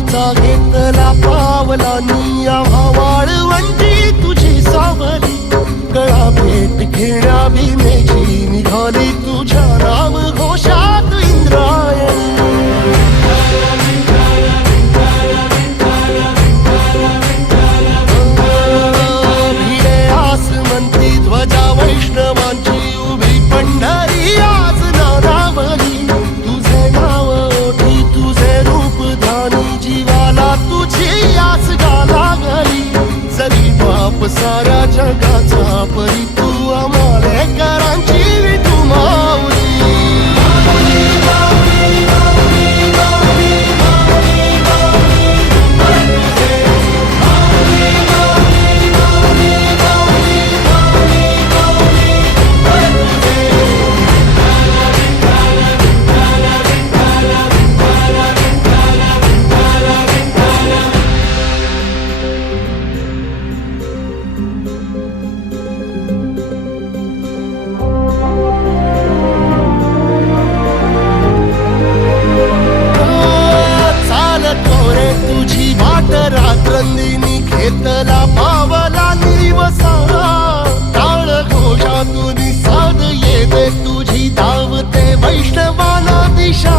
वारीचा घेतला पावलांनी आम्हा वाळवंटी तुझी सावली कळा भेट घेण्या भीमेची निघाली तुझ्या नाम घोषात इंद्रायणी भिडे आसमंती ध्वजा वैष्णवांची उभी पंढरी आज नानावली तुझे नाव ओठी तुझे रूप ध्यानी जीवाला तुझी आस लागली जरी बाप साऱ्या जगाचा परी तू आमालेकरांची विठू माऊली तुझी वाट रात्रंदिनी घेतला पावला निवसा टाळ घोषातून साध येते तुझी धावते वैष्णवाला दिशा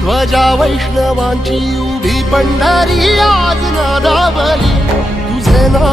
ध्वजा वैष्णवांची उभी पंढरी आज नादावली तुझे नाव